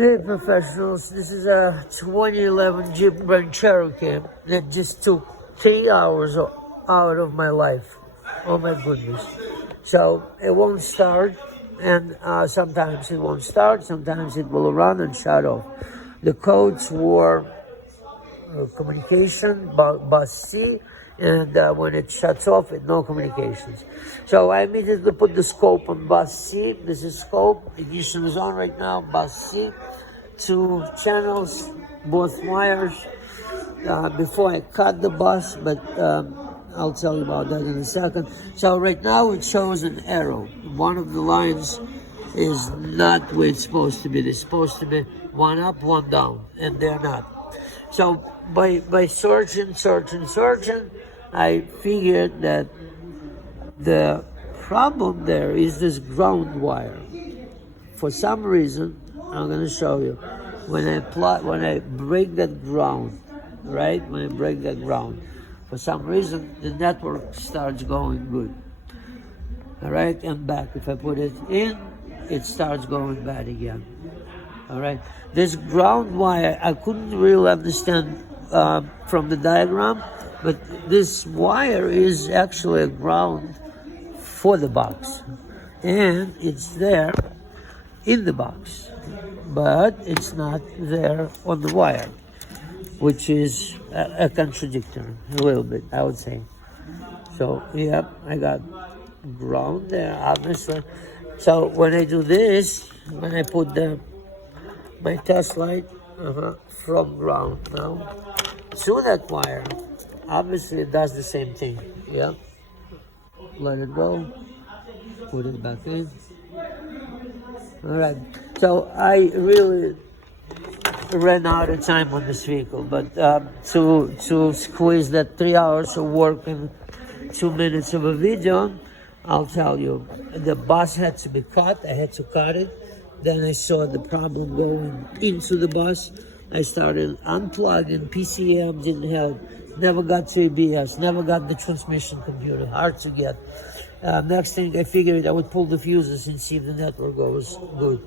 Hey professionals, this is a 2011 Jeep Grand Cherokee that just took 3 hours out of my life. Oh my goodness. So it won't start, and sometimes it won't start, sometimes it will run and shut off. The codes were communication, bus C, and when it shuts off, no communications. So I immediately put the scope on bus C. This is scope. Ignition is on right now. Bus C, 2 channels, both wires. Before I cut the bus, but I'll tell you about that in a second. So right now it shows an arrow. One of the lines is not where it's supposed to be. They're supposed to be one up, one down, and they're not. So by searching, I figured that the problem there is this ground wire. For some reason, I'm going to show you. When I break that ground, right? When I break that ground, for some reason the network starts going good. All right, and back. If I put it in, it starts going bad again. All right, this ground wire I couldn't really understand from the diagram, but this wire is actually a ground for the box, and it's there in the box, but it's not there on the wire, which is a contradictory, a little bit, I would say. So, yep, I got ground there, obviously. So when I do this, when I put my test light from ground now to that wire, obviously it does the same thing. Yeah, let it go, put it back in. All right, so I really ran out of time on this vehicle, but to squeeze that 3 hours of work in 2 minutes of a video, I'll tell you, the bus had to be cut. I had to cut it. Then I saw the problem going into the bus. I started unplugging. PCM didn't help. Never got to ABS. Never got the transmission computer. Hard to get. Next thing, I figured I would pull the fuses and see if the network goes good.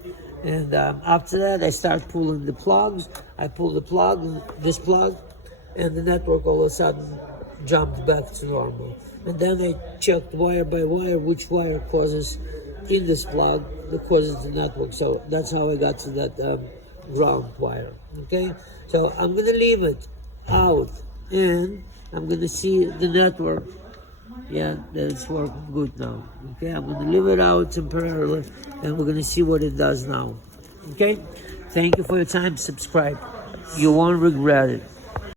And after that, I start pulling the plugs. I pull the plug, this plug, and the network all of a sudden jumped back to normal. And then I checked wire by wire which wire causes in this plug that causes the network. So that's how I got to that ground wire. Okay, so I'm gonna leave it out, and I'm gonna see the network. Yeah, that it's working good now. Okay, I'm gonna leave it out temporarily, and we're gonna see what it does now. Okay, thank you for your time. Subscribe. You won't regret it.